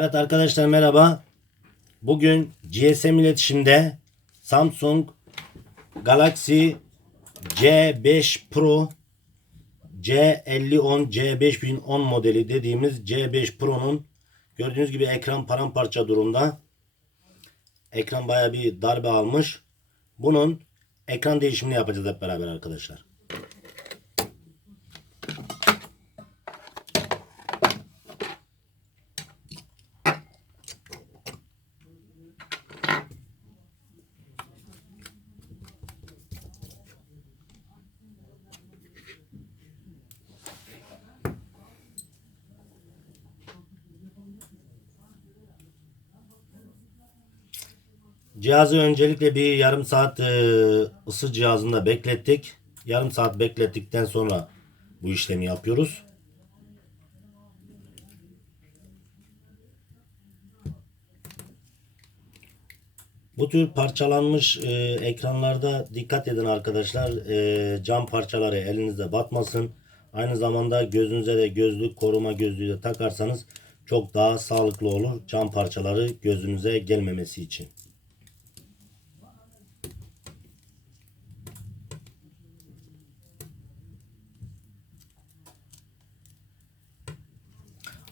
Evet arkadaşlar merhaba. Bugün GSM iletişimde Samsung Galaxy C5 Pro C5010 C5010 modeli dediğimiz C5 Pro'nun gördüğünüz gibi ekran paramparça durumda. Ekran baya bir darbe almış. Bunun ekran değişimini yapacağız hep beraber arkadaşlar. Cihazı öncelikle bir yarım saat e, ısı cihazında beklettik. Yarım saat beklettikten sonra bu işlemi yapıyoruz. Bu tür parçalanmış e, ekranlarda dikkat edin arkadaşlar. E, cam parçaları elinizde batmasın. Aynı zamanda gözünüze de gözlük koruma gözlüğü de takarsanız çok daha sağlıklı olur. Cam parçaları gözünüze gelmemesi için.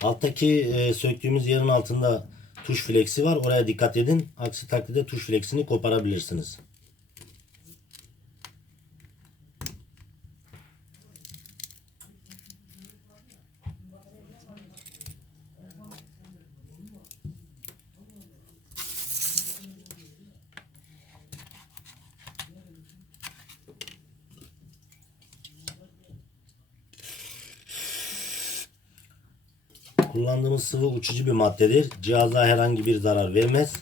Alttaki e, söktüğümüz yerin altında tuş fleksi var. Oraya dikkat edin. Aksi takdirde tuş fleksini koparabilirsiniz. Kullandığımız sıvı uçucu bir maddedir. Cihaza herhangi bir zarar vermez.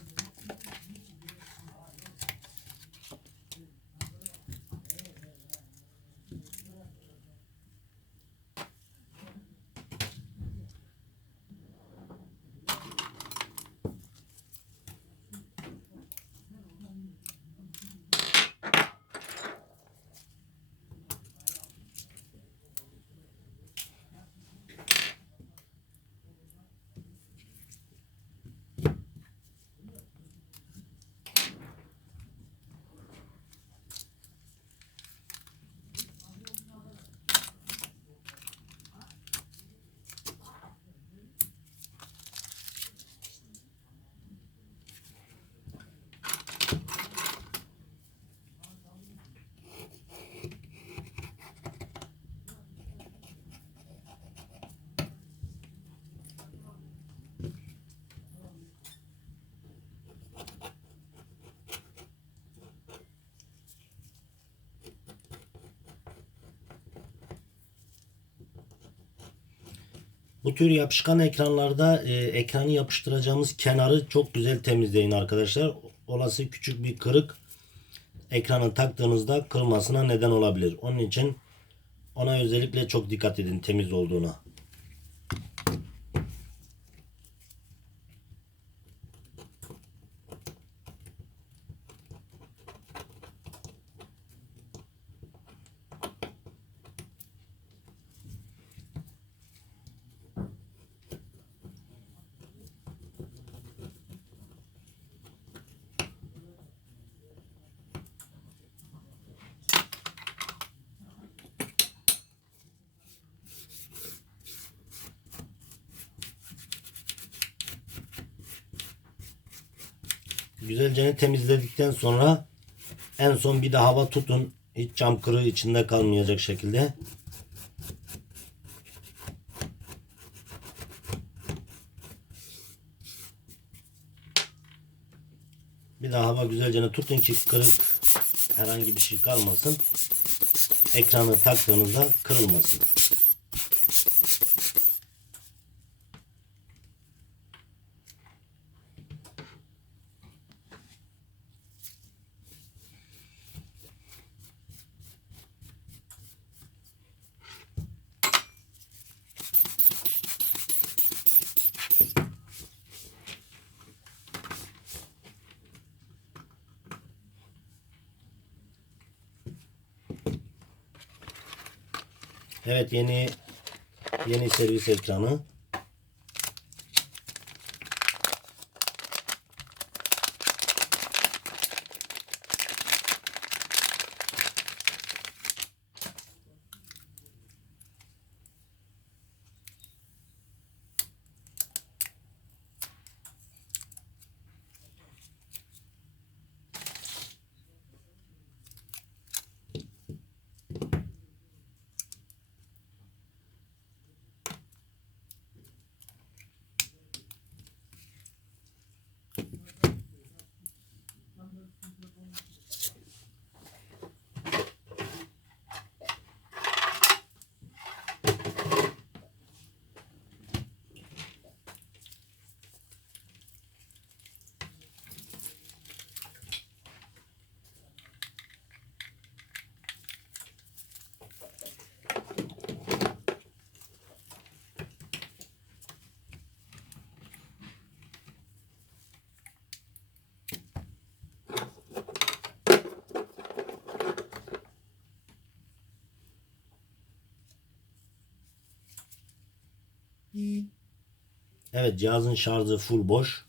Bu tür yapışkan ekranlarda e, ekranı yapıştıracağımız kenarı çok güzel temizleyin arkadaşlar. Olası küçük bir kırık ekranı taktığınızda kırılmasına neden olabilir. Onun için ona özellikle çok dikkat edin temiz olduğuna. Güzelce temizledikten sonra en son bir de hava tutun. Hiç cam kırığı içinde kalmayacak şekilde. Bir daha hava güzelce tutun ki kırık herhangi bir şey kalmasın. Ekranı taktığınızda kırılmasın. Evet yeni yeni servis ekranı. Evet cihazın şarjı full boş.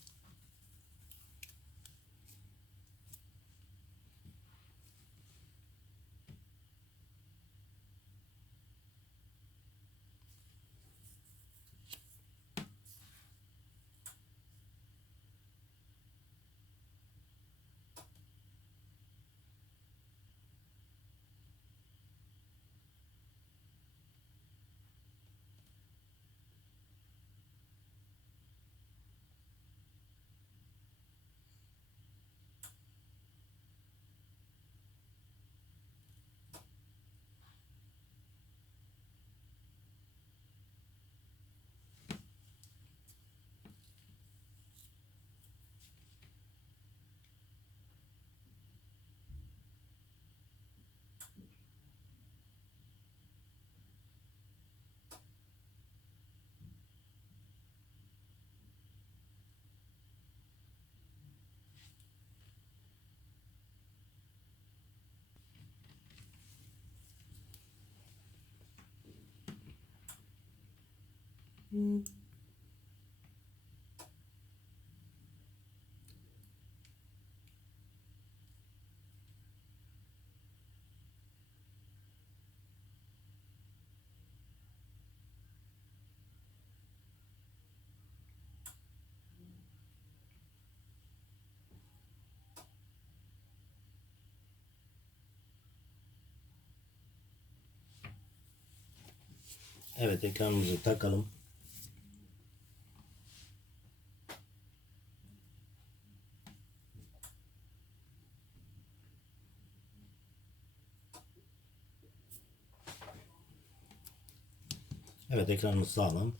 Evet ekranımızı takalım. Evet ekranımız sağlam.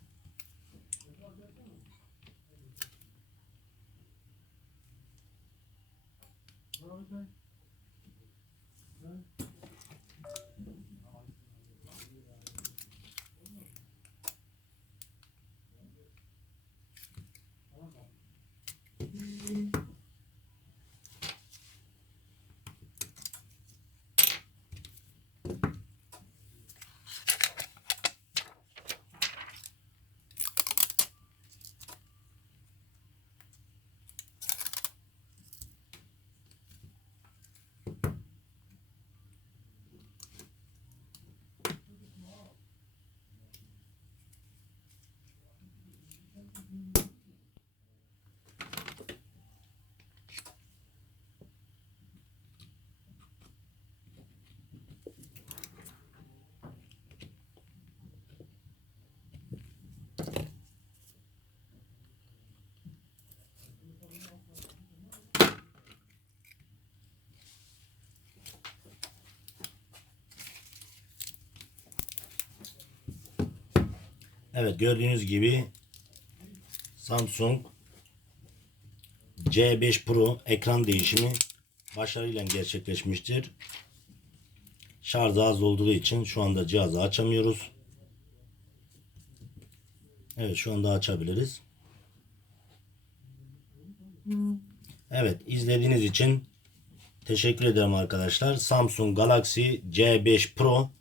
Evet gördüğünüz gibi Samsung C5 Pro ekran değişimi başarıyla gerçekleşmiştir. Şarj az olduğu için şu anda cihazı açamıyoruz. Evet şu anda açabiliriz. Evet izlediğiniz için teşekkür ederim arkadaşlar. Samsung Galaxy C5 Pro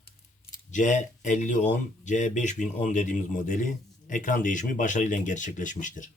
C5010, C5010 dediğimiz modeli ekran değişimi başarıyla gerçekleşmiştir.